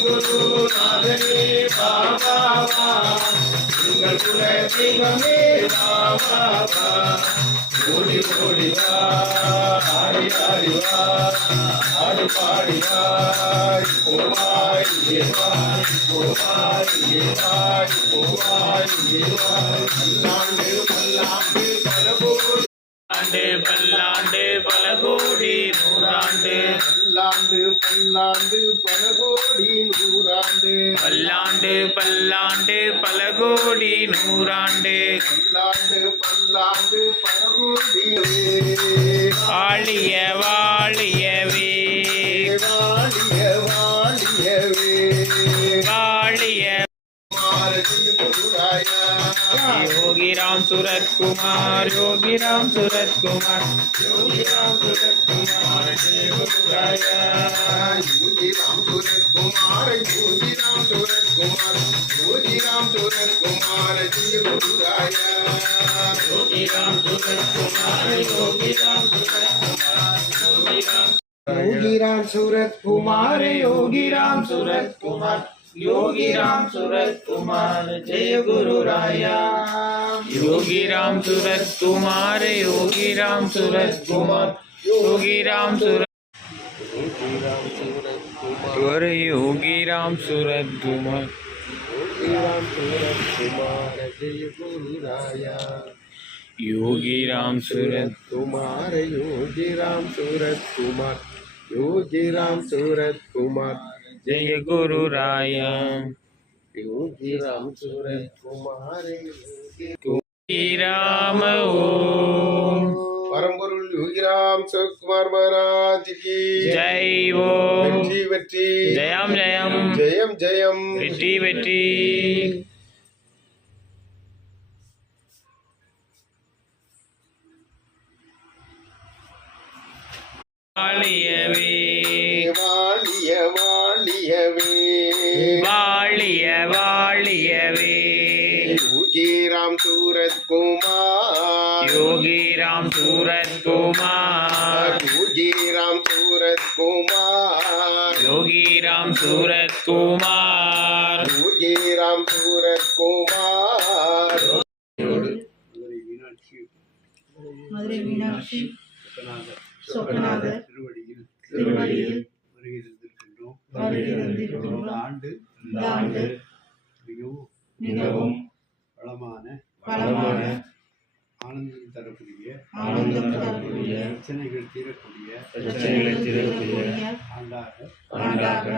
குருநாதனே பாபா எங்கள் குல தெய்வமே பாபா ஓடி ஓடி வா ஆடி ஆடி வா ஆடு பாடி வா போவாய் ஏவாய் போவாய் ஏவாய் போவாய் ஏவாய் பல்லாண்டு பல்லாண்டு பலபோடு ஆண்டு பல்லாண்டு பல கோடி நூறாண்டு பல்லாண்டு பல்லாண்டு பல கோடி நூறாண்டு பல்லாண்டு பல்லாண்டு பல கோடி நூறாண்டு பல்லாண்டு பல்லாண்டு பல கோடி வாழிய வாழியவே வாழிய வாழியவே வாழிய योगी राम सूरत कुमार योगी राम सूरत कुमार योगी राम सूरत कुमार जय गुरुराया योगी राम सूरत कुमार योगी राम सूरत कुमार योगी राम सूरत कुमार जय गुरुराया योगी राम सूरत कुमार योगी राम सूरत कुमार योगी राम सूरत कुमार योगी राम सूरत कुमार योगी राम सूरत कुमार जय गुरु राया योगी राम सूरत कुमार योगी राम सूरत कुमार योगी राम सूरत योगी राम सूरत कुमार जय गुरु राया योगी राम सूरत कुमार योगी राम सूरत कुमार योगी राम सूरत कुमार जय गुरु राया योगी राम सूरत कुमार योगी राम ओम परम गुरु योगी राम सूरत कुमार महाराज की जय ओम வெற்றி வெற்றி ஜெயம் ஜெயம் ஜெயம் ஜெயம் வெற்றி வெற்றி வாழியவே வாழிய வாழியவே வாழிய வாழியவே योगी राम सूरत कुमार योगी राम सूरत कुमार योगी राम सूरत कुमार योगी राम सूरत कुमार योगी राम सूरत कुमार மதுரை மீனாட்சி சொக்கநாதர் திருவடியில் வருகை தந்திருக்கின்றோம். இந்த ஆண்டு மிகவும் வளமான ஆனந்தம் தரக்கூடிய பிரச்சனைகள் தீரக்கூடிய ஆண்டாக